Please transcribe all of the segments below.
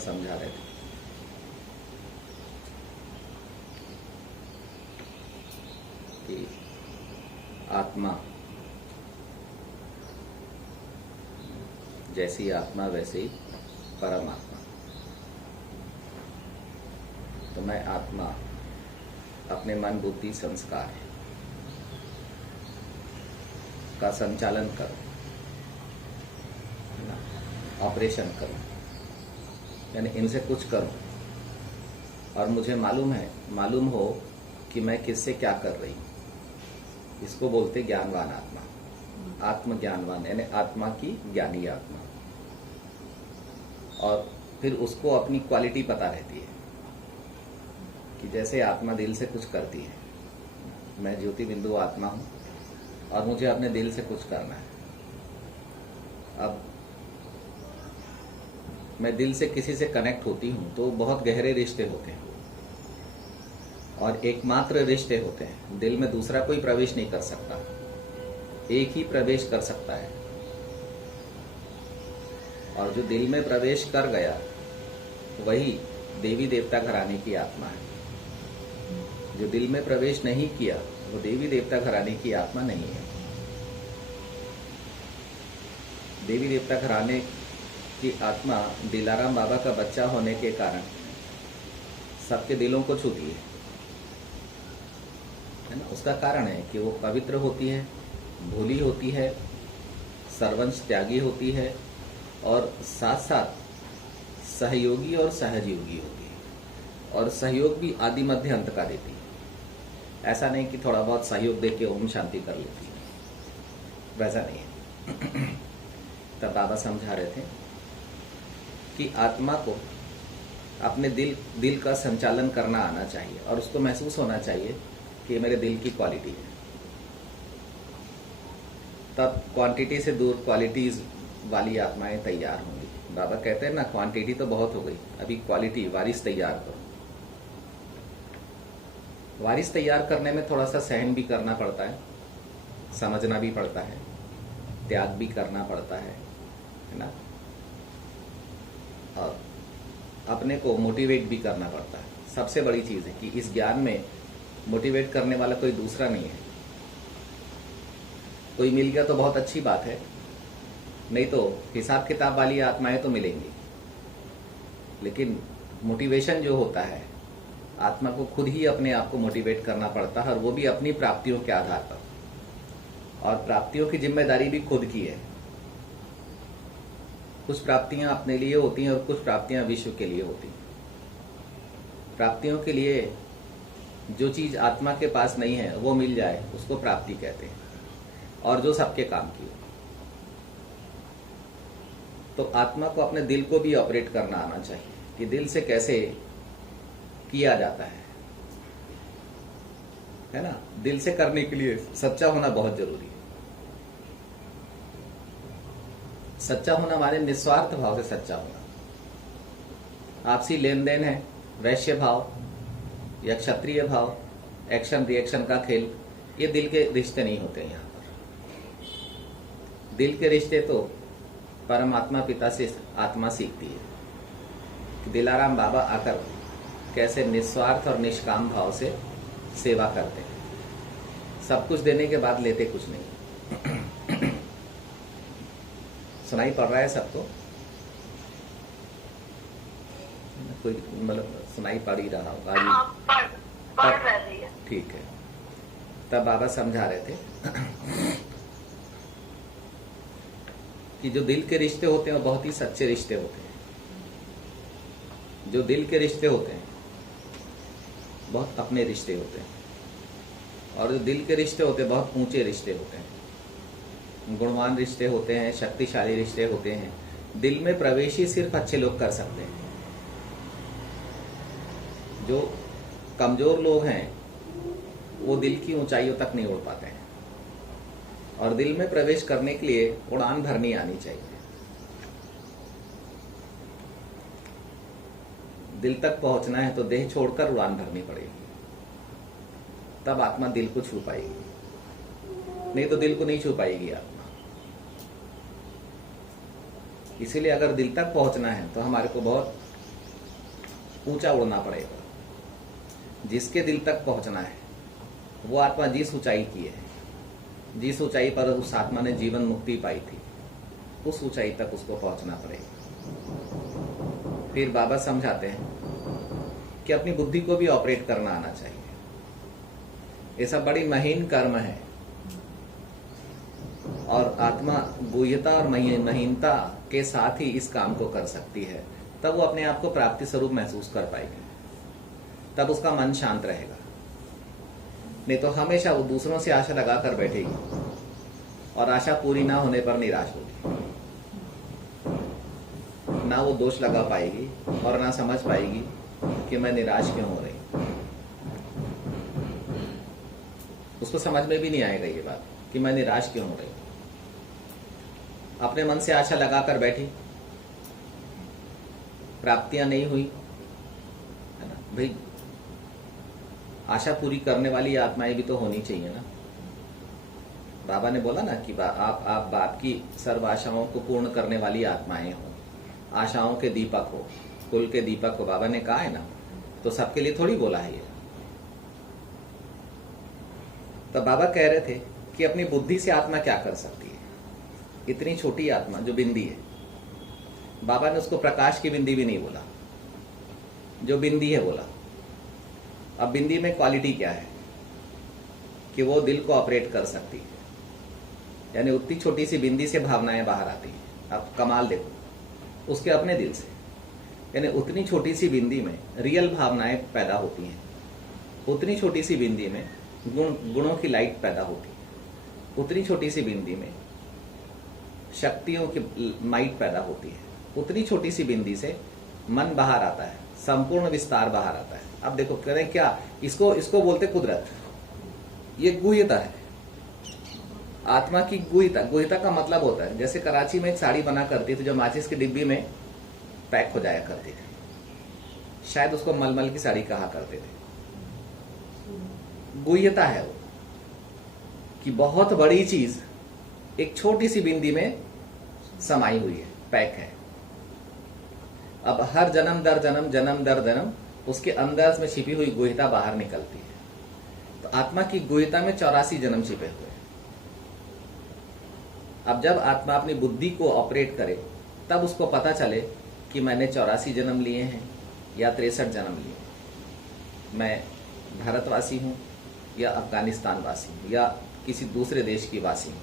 समझा रहे थे कि आत्मा जैसी आत्मा वैसे ही परमात्मा। तो मैं आत्मा अपने मन बुद्धि संस्कार का संचालन करूं, है ना, ऑपरेशन करूं, यानी इनसे कुछ करूं और मुझे मालूम हो कि मैं किससे क्या कर रही हूं। इसको बोलते ज्ञानवान आत्मा, आत्मज्ञानवान, यानी आत्मा की ज्ञानी आत्मा। और फिर उसको अपनी क्वालिटी पता रहती है कि जैसे आत्मा दिल से कुछ करती है, मैं ज्योति बिंदु आत्मा हूं और मुझे अपने दिल से कुछ करना है। अब मैं दिल से किसी से कनेक्ट होती हूं तो बहुत गहरे रिश्ते होते हैं और एकमात्र रिश्ते होते हैं। दिल में दूसरा कोई प्रवेश नहीं कर सकता, एक ही प्रवेश कर सकता है। और जो दिल में प्रवेश कर गया वही देवी देवता घराने की आत्मा है। जो दिल में प्रवेश नहीं किया वो देवी देवता घराने की आत्मा नहीं है। देवी देवता घराने की आत्मा दिलाराम बाबा का बच्चा होने के कारण सबके दिलों को छूती है ना। उसका कारण है कि वो पवित्र होती है, भोली होती है, सर्वंश त्यागी होती है और साथ साथ सहयोगी और सहजयोगी होती है। और सहयोग भी आदि मध्य अंत का देती है। ऐसा नहीं कि थोड़ा बहुत सहयोग देके ओम शांति कर लेती है, वैसा नहीं है। तब बाबा समझा रहे थे कि आत्मा को अपने दिल का संचालन करना आना चाहिए और उसको महसूस होना चाहिए कि ये मेरे दिल की क्वालिटी है। तब क्वांटिटी से दूर क्वालिटीज वाली आत्माएं तैयार होंगी। बाबा कहते हैं ना, क्वांटिटी तो बहुत हो गई, अभी क्वालिटी वारिस तैयार करो। वारिस तैयार करने में थोड़ा सा सहन भी करना पड़ता है, समझना भी पड़ता है, त्याग भी करना पड़ता है ना, और अपने को मोटिवेट भी करना पड़ता है। सबसे बड़ी चीज है कि इस ज्ञान में मोटिवेट करने वाला कोई दूसरा नहीं है। कोई मिल गया तो बहुत अच्छी बात है, नहीं तो हिसाब किताब वाली आत्माएं तो मिलेंगी। लेकिन मोटिवेशन जो होता है, आत्मा को खुद ही अपने आप को मोटिवेट करना पड़ता है और वो भी अपनी प्राप्तियों के आधार पर। और प्राप्तियों की जिम्मेदारी भी खुद की है। कुछ प्राप्तियां अपने लिए होती हैं और कुछ प्राप्तियां विश्व के लिए होती हैं। प्राप्तियों के लिए जो चीज आत्मा के पास नहीं है वो मिल जाए उसको प्राप्ति कहते हैं, और जो सबके काम की हो। तो आत्मा को अपने दिल को भी ऑपरेट करना आना चाहिए कि दिल से कैसे किया जाता है ना। दिल से करने के लिए सच्चा होना बहुत जरूरी है। सच्चा होना माने निस्वार्थ भाव से सच्चा होना। आपसी लेन देन है, वैश्य भाव या क्षत्रिय भाव, एक्शन रिएक्शन का खेल, ये दिल के रिश्ते नहीं होते यहाँ पर। दिल के रिश्ते तो परमात्मा पिता से आत्मा सीखती है कि दिलाराम बाबा आकर कैसे निस्वार्थ और निष्काम भाव से सेवा करते हैं। सब कुछ देने के बाद लेते कुछ नहीं। सुनाई पड़ रहा है सबको? कोई मतलब सुनाई पड़ ही रहा होगा। पढ़ रही है। ठीक है। तब बाबा समझा रहे थे कि जो दिल के रिश्ते होते हैं वो बहुत ही सच्चे रिश्ते होते हैं। जो दिल के रिश्ते होते हैं बहुत अपने रिश्ते होते हैं, और जो दिल के रिश्ते होते हैं बहुत ऊंचे रिश्ते होते हैं, गुणवान रिश्ते होते हैं, शक्तिशाली रिश्ते होते हैं। दिल में प्रवेश ही सिर्फ अच्छे लोग कर सकते हैं। जो कमजोर लोग हैं वो दिल की ऊंचाइयों तक नहीं उड़ पाते हैं, और दिल में प्रवेश करने के लिए उड़ान भरनी आनी चाहिए। दिल तक पहुंचना है तो देह छोड़कर उड़ान भरनी पड़ेगी, तब आत्मा दिल को छू पाएगी, नहीं तो दिल को नहीं छू पाएगी आत्मा। इसीलिए अगर दिल तक पहुंचना है तो हमारे को बहुत ऊंचा उड़ना पड़ेगा। जिसके दिल तक पहुंचना है वो आत्मा जिस ऊंचाई की है, जिस ऊंचाई पर उस आत्मा ने जीवन मुक्ति पाई थी, उस ऊंचाई तक उसको पहुंचना पड़ेगा। फिर बाबा समझाते हैं कि अपनी बुद्धि को भी ऑपरेट करना आना चाहिए। ये सब बड़ी महीन कर्म है और आत्मा गुह्यता और महीनता के साथ ही इस काम को कर सकती है। तब वो अपने आप को प्राप्ति स्वरूप महसूस कर पाएगी, तब उसका मन शांत रहेगा। नहीं तो हमेशा वो दूसरों से आशा लगाकर बैठेगी और आशा पूरी ना होने पर निराश होगी। ना वो दोष लगा पाएगी और ना समझ पाएगी कि मैं निराश क्यों हो रही। उसको समझ में भी नहीं आएगा ये बात कि मैं निराश क्यों हो रही। अपने मन से आशा लगाकर बैठी, प्राप्तियां नहीं हुई, है ना भाई। आशा पूरी करने वाली आत्माएं भी तो होनी चाहिए ना। बाबा ने बोला ना कि आप बाप की सर्व आशाओं को पूर्ण करने वाली आत्माएं हो, आशाओं के दीपक हो, कुल के दीपक हो। बाबा ने कहा है ना, तो सबके लिए थोड़ी बोला है ये। तो बाबा कह रहे थे कि अपनी बुद्धि से आत्मा क्या कर सकती है। इतनी छोटी आत्मा जो बिंदी है, बाबा ने उसको प्रकाश की बिंदी भी नहीं बोला, जो बिंदी है बोला। अब बिंदी में क्वालिटी क्या है कि वो दिल को ऑपरेट कर सकती है, यानी उतनी छोटी सी बिंदी से भावनाएं बाहर आती हैं। अब कमाल देखो उसके अपने दिल से, यानी उतनी छोटी सी बिंदी में रियल भावनाएं पैदा होती हैं। उतनी छोटी सी बिंदी में गुणों की लाइट पैदा होती है। उतनी छोटी सी बिंदी में शक्तियों की माइट पैदा होती है। उतनी छोटी सी बिंदी से मन बाहर आता है, संपूर्ण विस्तार बाहर आता है। अब देखो करें क्या, इसको बोलते कुदरत। ये गुह्यता है, आत्मा की गुह्यता। गुह्यता का मतलब होता है, जैसे कराची में एक साड़ी बना करती थी जो माचिस की डिब्बी में पैक हो जाया करती थी, शायद उसको मलमल की साड़ी कहा करते थे। गुह्यता है वो कि बहुत बड़ी चीज एक छोटी सी बिंदी में समाई हुई है, पैक है। अब हर जन्म दर जन्म उसके अंदर में छिपी हुई गुह्यता बाहर निकलती है। तो आत्मा की गुह्यता में 84 जन्म छिपे हुए हैं। अब जब आत्मा अपनी बुद्धि को ऑपरेट करे तब उसको पता चले कि मैंने 84 जन्म लिए हैं या 63 जन्म लिए। मैं भारतवासी हूं या अफगानिस्तान वासी हूं या किसी दूसरे देश की वासी हूं।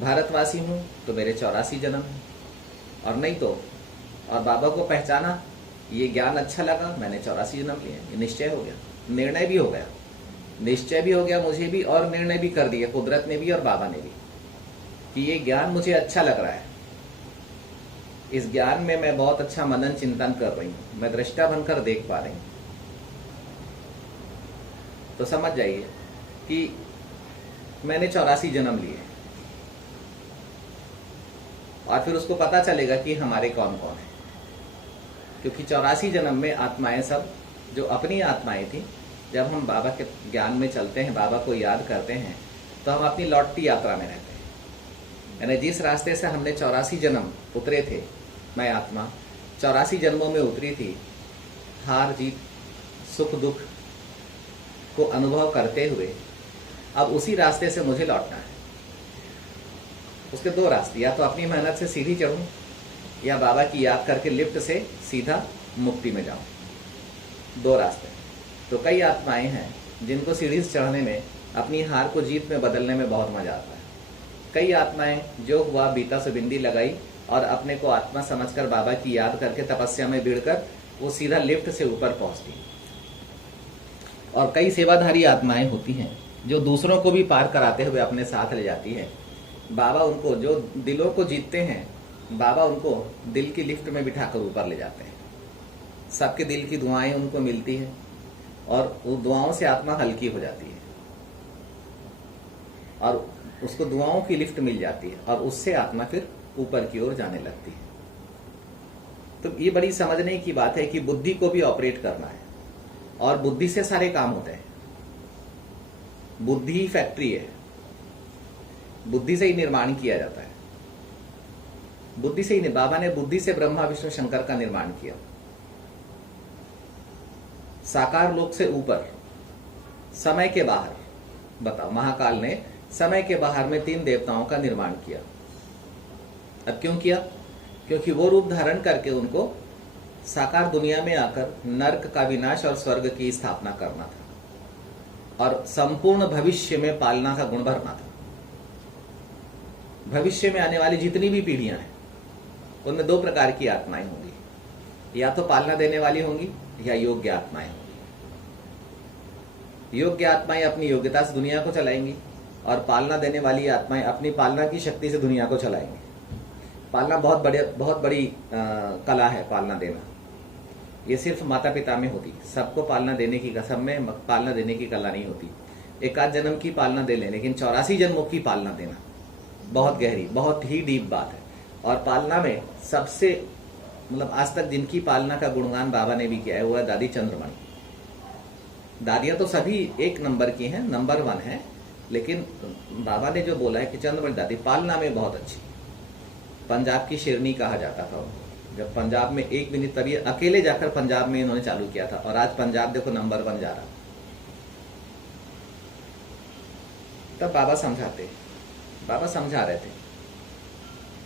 भारतवासी हूं तो मेरे 84 जन्म हैं, और नहीं तो, और बाबा को पहचाना, ये ज्ञान अच्छा लगा, मैंने 84 जन्म लिए। ये निश्चय हो गया, निर्णय भी हो गया, निश्चय भी हो गया मुझे भी, और निर्णय भी कर दिया कुदरत ने भी और बाबा ने भी कि ये ज्ञान मुझे अच्छा लग रहा है। इस ज्ञान में मैं बहुत अच्छा मनन चिंतन कर रही हूं, मैं दृष्टा बनकर देख पा रही हूं। तो समझ जाइए कि मैंने 84 जन्म लिए, और फिर उसको पता चलेगा कि हमारे कौन कौन है। क्योंकि 84 जन्म में आत्माएं सब जो अपनी आत्माएं थी, जब हम बाबा के ज्ञान में चलते हैं, बाबा को याद करते हैं, तो हम अपनी लौटती यात्रा में रहते हैं। यानी जिस रास्ते से हमने 84 जन्म उतरे थे, मैं आत्मा 84 जन्मों में उतरी थी, हार जीत सुख दुख को अनुभव करते हुए, अब उसी रास्ते से मुझे लौटना है। उसके दो रास्ते, या तो अपनी मेहनत से सीढ़ी चढ़ूं या बाबा की याद करके लिफ्ट से सीधा मुक्ति में जाऊं। दो रास्ते। तो कई आत्माएं हैं जिनको सीढ़ी से चढ़ने में, अपनी हार को जीत में बदलने में बहुत मजा आता है। कई आत्माएं जो हुआ बीता से बिंदी लगाई और अपने को आत्मा समझकर बाबा की याद करके तपस्या में भिड़कर वो सीधा लिफ्ट से ऊपर पहुंचती। और कई सेवाधारी आत्माएं होती हैं जो दूसरों को भी पार कराते हुए अपने साथ ले जाती है। बाबा उनको, जो दिलों को जीतते हैं, बाबा उनको दिल की लिफ्ट में बिठाकर ऊपर ले जाते हैं। सबके दिल की दुआएं उनको मिलती है और उन दुआओं से आत्मा हल्की हो जाती है और उसको दुआओं की लिफ्ट मिल जाती है और उससे आत्मा फिर ऊपर की ओर जाने लगती है। तो ये बड़ी समझने की बात है कि बुद्धि को भी ऑपरेट करना है और बुद्धि से सारे काम होते हैं। बुद्धि ही फैक्ट्री है, बुद्धि से ही निर्माण किया जाता है। बुद्धि से ही, बाबा ने बुद्धि से ब्रह्मा विष्णु शंकर का निर्माण किया। साकार लोक से ऊपर, समय के बाहर, बताओ, महाकाल ने समय के बाहर में 3 देवताओं का निर्माण किया। अब क्यों किया? क्योंकि वो रूप धारण करके उनको साकार दुनिया में आकर नर्क का विनाश और स्वर्ग की स्थापना करना था और संपूर्ण भविष्य में पालना का गुण भरना था। भविष्य में आने वाली जितनी भी पीढ़ियां हैं उनमें 2 प्रकार की आत्माएं होंगी, या तो पालना देने वाली होंगी या योग्य आत्माएं होंगी। योग्य आत्माएं अपनी योग्यता से दुनिया को चलाएंगी और पालना देने वाली आत्माएं अपनी पालना की शक्ति से दुनिया को चलाएंगी। पालना बहुत बड़ी कला है। पालना देना ये सिर्फ माता पिता में होती, सबको पालना देने की, सब में पालना देने की कला नहीं होती। एक आध जन्म की पालना दे लें, लेकिन 84 जन्मों की पालना देना बहुत गहरी, बहुत ही डीप बात है। और पालना में सबसे मतलब आज तक जिनकी पालना का गुणगान बाबा ने भी किया है वो है दादी चंद्रमणि। दादियां तो सभी एक नंबर की हैं, नंबर 1 है, लेकिन बाबा ने जो बोला है कि चंद्रमणि दादी पालना में बहुत अच्छी, पंजाब की शेरनी कहा जाता था उनको। जब पंजाब में एक भी नहीं, तभी अकेले जाकर पंजाब में इन्होंने चालू किया था और आज पंजाब देखो नंबर 1 जा रहा। तब बाबा समझा रहे थे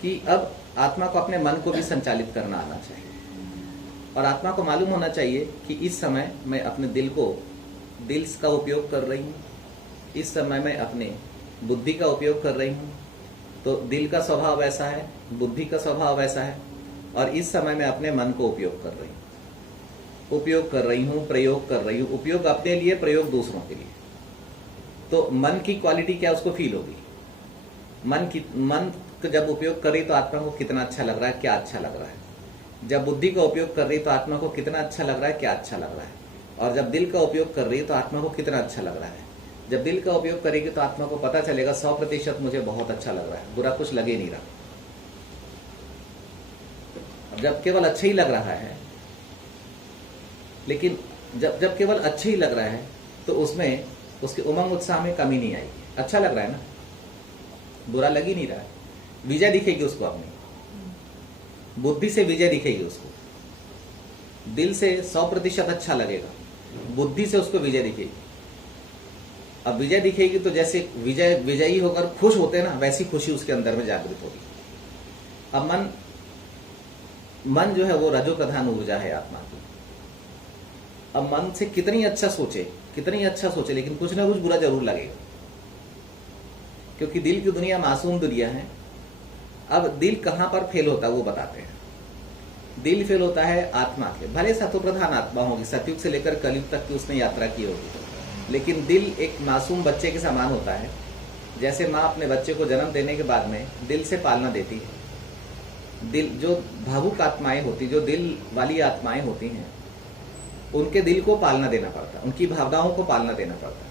कि अब आत्मा को अपने मन को भी संचालित करना आना चाहिए और आत्मा को मालूम होना चाहिए कि इस समय मैं अपने दिल का उपयोग कर रही हूँ, इस समय मैं अपने बुद्धि का उपयोग कर रही हूँ, तो दिल का स्वभाव ऐसा है, बुद्धि का स्वभाव वैसा है, और इस समय मैं अपने मन को उपयोग कर रही हूँ, प्रयोग कर रही हूँ। उपयोग अपने लिए, प्रयोग दूसरों के लिए। तो मन की क्वालिटी क्या उसको फील होगी। मन जब उपयोग कर रही तो आत्मा को कितना अच्छा लग रहा है, क्या अच्छा लग रहा है। जब बुद्धि का उपयोग कर रही तो आत्मा को कितना अच्छा लग रहा है, क्या अच्छा लग रहा है। और जब दिल का उपयोग कर रही तो आत्मा को कितना अच्छा लग रहा है। जब दिल का उपयोग करेगी तो आत्मा को पता चलेगा 100% मुझे बहुत अच्छा लग रहा है, बुरा कुछ लगे नहीं रहा। जब केवल अच्छा ही लग रहा है, लेकिन जब केवल अच्छा ही लग रहा है तो उसमें उसके उमंग उत्साह में कमी नहीं आएगी। अच्छा लग रहा है ना, बुरा लग ही नहीं रहा है, विजय दिखेगी उसको, अपनी बुद्धि से विजय दिखेगी उसको। दिल से 100% अच्छा लगेगा, बुद्धि से उसको विजय दिखेगी। अब विजय दिखेगी तो जैसे विजयी होकर खुश होते हैं ना, वैसी खुशी उसके अंदर में जागृत होगी। अब मन जो है वो रजो प्रधान ऊर्जा है आत्मा की। अब मन से कितनी अच्छा सोचे, लेकिन कुछ ना कुछ बुरा जरूर लगेगा, क्योंकि दिल की दुनिया मासूम दुनिया है। अब दिल कहां पर फेल होता है वो बताते हैं। दिल फेल होता है आत्मा के, भले सतो प्रधान आत्मा होगी, सतयुग से लेकर कलयुग तक की उसने यात्रा की होगी, लेकिन दिल एक मासूम बच्चे के समान होता है। जैसे माँ अपने बच्चे को जन्म देने के बाद में दिल से पालना देती है। दिल जो भावुक आत्माएं होती, जो दिल वाली आत्माएं होती हैं, उनके दिल को पालना देना पड़ता है, उनकी भावनाओं को पालना देना पड़ता है।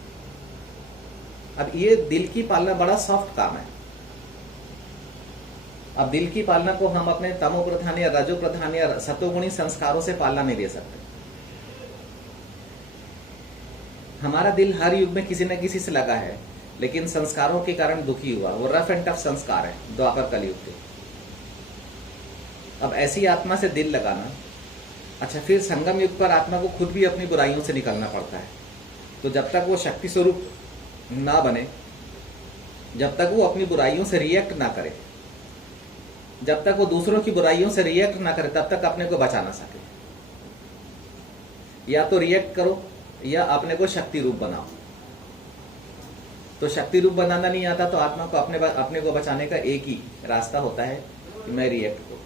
अब ये दिल की पालना बड़ा सॉफ्ट काम है। अब दिल की पालना को हम अपने तमो प्रधान या रजो प्रधान या सतोगुणी संस्कारों से पालना नहीं दे सकते। हमारा दिल हर युग में किसी न किसी से लगा है, लेकिन संस्कारों के कारण दुखी हुआ। वो रफ एंड टफ संस्कार है द्वापर कलयुग के। अब ऐसी आत्मा से दिल लगाना, अच्छा, फिर संगम युग पर आत्मा को खुद भी अपनी बुराइयों से निकलना पड़ता है। तो जब तक वो शक्ति स्वरूप ना बने, जब तक वो अपनी बुराइयों से रिएक्ट ना करे, जब तक वो दूसरों की बुराइयों से रिएक्ट ना करे, तब तक अपने को बचा ना सके। या तो रिएक्ट करो या अपने को शक्ति रूप बनाओ। तो शक्ति रूप बनाना नहीं आता तो आत्मा को अपने को बचाने का एक ही रास्ता होता है कि मैं रिएक्ट करूं।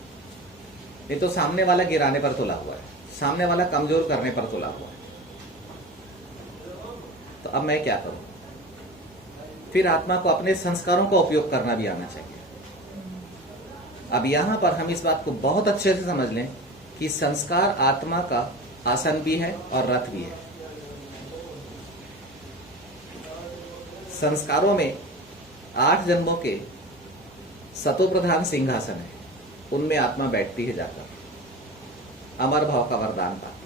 नहीं तो सामने वाला गिराने पर तुला हुआ है, सामने वाला कमजोर करने पर तुला हुआ है। तो अब मैं क्या करूं? फिर आत्मा को अपने संस्कारों का उपयोग करना भी आना चाहिए। अब यहां पर हम इस बात को बहुत अच्छे से समझ लें कि संस्कार आत्मा का आसन भी है और रथ भी है। संस्कारों में 8 जन्मों के सतो प्रधान सिंहासन है, उनमें आत्मा बैठती है जाकर, अमर भाव का वरदान पाती।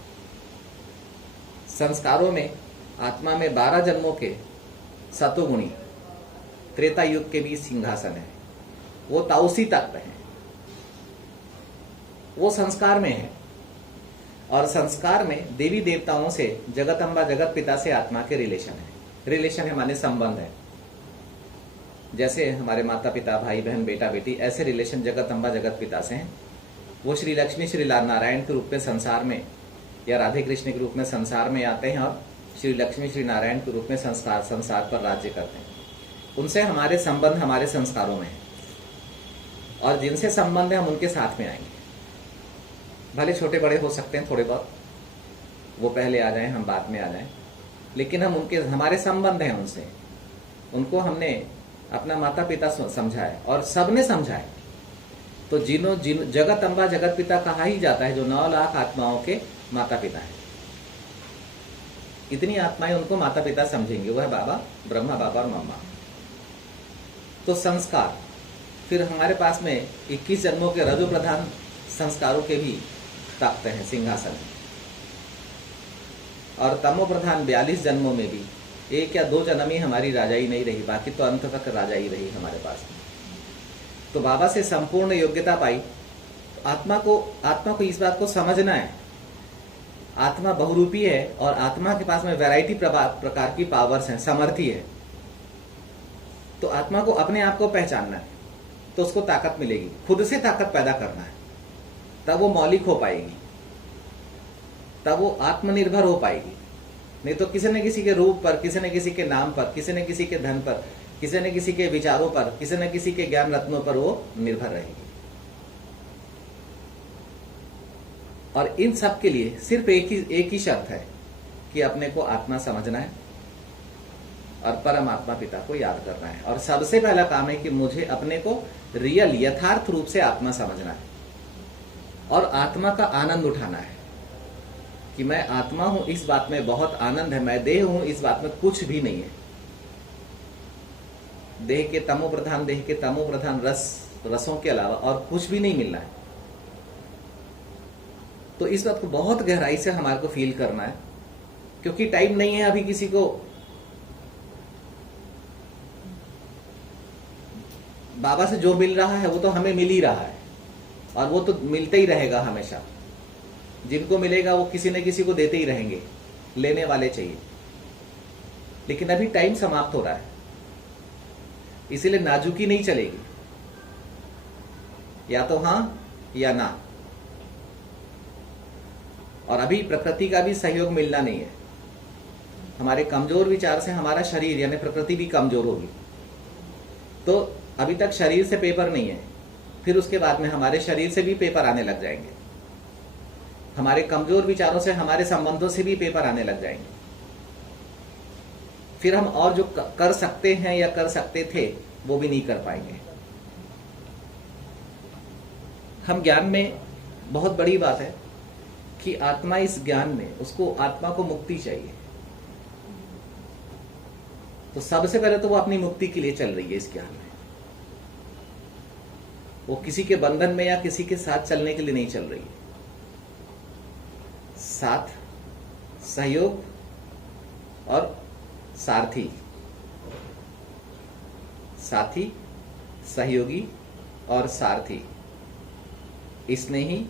संस्कारों में आत्मा में 12 जन्मों के सतोगुणी त्रेता युग के भी सिंहासन है, वो ताउसी तत्व है, वो संस्कार में है। और संस्कार में देवी देवताओं से, जगत अम्बा जगत पिता से आत्मा के रिलेशन है। रिलेशन है माने संबंध है। जैसे हमारे माता पिता, भाई बहन, बेटा बेटी, ऐसे रिलेशन जगत अम्बा जगत पिता से हैं। वो श्री लक्ष्मी श्री नारायण के रूप में संसार में या राधे कृष्ण के रूप में संसार में आते हैं और श्री लक्ष्मी श्री नारायण के रूप में संसार पर राज्य करते हैं। उनसे हमारे संबंध हमारे संस्कारों में है और जिनसे संबंध है हम उनके साथ में आएंगे। भले छोटे बड़े हो सकते हैं थोड़े बहुत, वो पहले आ जाएं हम बाद में आ जाएं, लेकिन हम उनके, हमारे संबंध हैं उनसे। उनको हमने अपना माता पिता समझा है और सबने समझा है। तो जिन जगत अम्बा जगत पिता कहा ही जाता है जो 9 लाख आत्माओं के माता पिता है। इतनी आत्माएं उनको माता पिता समझेंगे, वह बाबा, ब्रह्मा बाबा और मम्मा। तो संस्कार, फिर हमारे पास में 21 जन्मों के रजो प्रधान संस्कारों के भी तख्त हैं, सिंहासन, और तमो प्रधान 42 जन्मों में भी 1 या 2 जन्म ही हमारी राजाई नहीं रही, बाकी तो अंत तक राजाई रही हमारे पास में। तो बाबा से संपूर्ण योग्यता पाई। आत्मा को इस बात को समझना है, आत्मा बहुरूपी है और आत्मा के पास में वैरायटी प्रकार की पावर्स हैं, समर्थी है। तो आत्मा को अपने आप को पहचानना है, तो उसको ताकत मिलेगी। खुद से ताकत पैदा करना है, तब वो मौलिक हो पाएगी, तब वो आत्मनिर्भर हो पाएगी। नहीं तो किसी न किसी के रूप पर, किसी न किसी के नाम पर, किसी न किसी के धन पर, किसी न किसी के विचारों पर, किसी न किसी के ज्ञान रत्नों पर वो निर्भर रहेगी। और इन सब के लिए सिर्फ एक ही शर्त है कि अपने को आत्मा समझना है और परमात्मा पिता को याद करना है। और सबसे पहला काम है कि मुझे अपने को रियल, यथार्थ रूप से आत्मा समझना है और आत्मा का आनंद उठाना है कि मैं आत्मा हूं, इस बात में बहुत आनंद है। मैं देह हूं, इस बात में कुछ भी नहीं है। देह के तमो प्रधान रसों के अलावा और कुछ भी नहीं मिलना है। तो इस बात को बहुत गहराई से हमारे को फील करना है, क्योंकि टाइम नहीं है अभी किसी को। बाबा से जो मिल रहा है वो तो हमें मिल ही रहा है और वो तो मिलते ही रहेगा हमेशा। जिनको मिलेगा वो किसी न किसी को देते ही रहेंगे, लेने वाले चाहिए। लेकिन अभी टाइम समाप्त हो रहा है, इसीलिए नाजुकी नहीं चलेगी, या तो हां या ना। और अभी प्रकृति का भी सहयोग मिलना नहीं है। हमारे कमजोर विचार से हमारा शरीर यानी प्रकृति भी कमजोर होगी। तो अभी तक शरीर से पेपर नहीं है, फिर उसके बाद में हमारे शरीर से भी पेपर आने लग जाएंगे। हमारे कमजोर विचारों से, हमारे संबंधों से भी पेपर आने लग जाएंगे। फिर हम और जो कर सकते हैं या कर सकते थे वो भी नहीं कर पाएंगे। हम ज्ञान में, बहुत बड़ी बात है कि आत्मा इस ज्ञान में, उसको आत्मा को मुक्ति चाहिए। तो सबसे पहले तो वो अपनी मुक्ति के लिए चल रही है इस ज्ञान में। वो किसी के बंधन में या किसी के साथ चलने के लिए नहीं चल रही है। साथ, सहयोग और सारथी, साथी, सहयोगी और सारथी, स्नेही,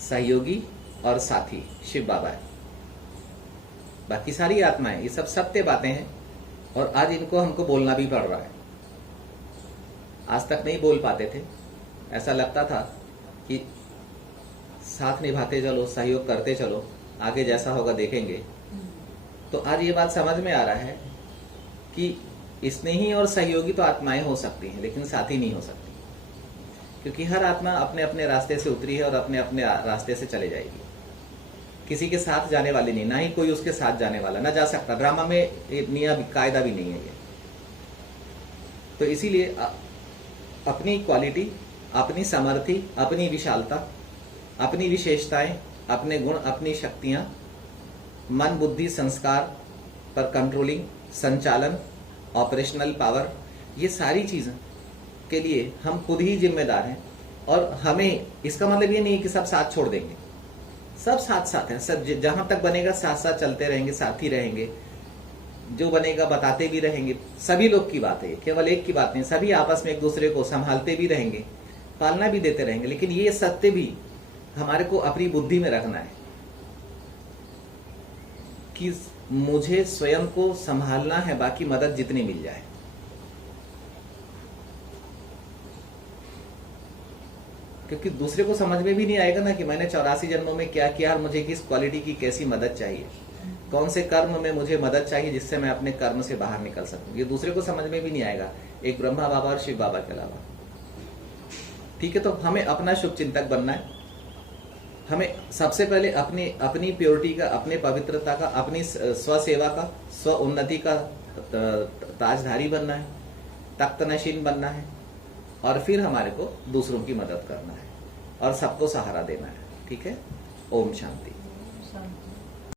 सहयोगी और साथी शिव बाबा है। बाकी सारी आत्माएं, ये सब सत्य बातें हैं और आज इनको हमको बोलना भी पड़ रहा है। आज तक नहीं बोल पाते थे, ऐसा लगता था कि साथ निभाते चलो, सहयोग करते चलो, आगे जैसा होगा देखेंगे। तो आज ये बात समझ में आ रहा है कि स्नेही और सहयोगी तो आत्माएं हो सकती हैं, लेकिन साथी नहीं हो सकती, क्योंकि हर आत्मा अपने अपने रास्ते से उतरी है और अपने अपने रास्ते से चले जाएगी। किसी के साथ जाने वाली नहीं, ना ही कोई उसके साथ जाने वाला, ना जा सकता। ड्रामा में नियम कायदा भी नहीं है ये। तो इसीलिए अपनी क्वालिटी, अपनी सामर्थ्य, अपनी विशालता, अपनी विशेषताएं, अपने गुण, अपनी शक्तियां, मन, बुद्धि, संस्कार पर कंट्रोलिंग, संचालन, ऑपरेशनल पावर, ये सारी चीजें के लिए हम खुद ही जिम्मेदार हैं। और हमें, इसका मतलब ये नहीं है कि सब साथ छोड़ देंगे, सब साथ साथ हैं। सब जहां तक बनेगा साथ साथ चलते रहेंगे, साथ ही रहेंगे। जो बनेगा बताते भी रहेंगे। सभी लोग की बात है, केवल एक की बात नहीं। सभी आपस में एक दूसरे को संभालते भी रहेंगे, पालना भी देते रहेंगे। लेकिन ये सत्य भी हमारे को अपनी बुद्धि में रखना है कि मुझे स्वयं को संभालना है, बाकी मदद जितनी मिल जाए। क्योंकि दूसरे को समझ में भी नहीं आएगा ना कि मैंने 84 जन्मों में क्या किया और मुझे किस क्वालिटी की कैसी मदद चाहिए, कौन से कर्म में मुझे मदद चाहिए जिससे मैं अपने कर्म से बाहर निकल सकूं। ये दूसरे को समझ में भी नहीं आएगा, एक ब्रह्मा बाबा और शिव बाबा के अलावा। ठीक है, तो हमें अपना शुभ चिंतक बनना है। हमें सबसे पहले अपनी प्योरिटी का, अपने पवित्रता का, अपनी स्वसेवा का, स्व उन्नति का ताजधारी बनना है, तख्तनशीन बनना है, और फिर हमारे को दूसरों की मदद करना है और सबको सहारा देना है। ठीक है, ओम शांति।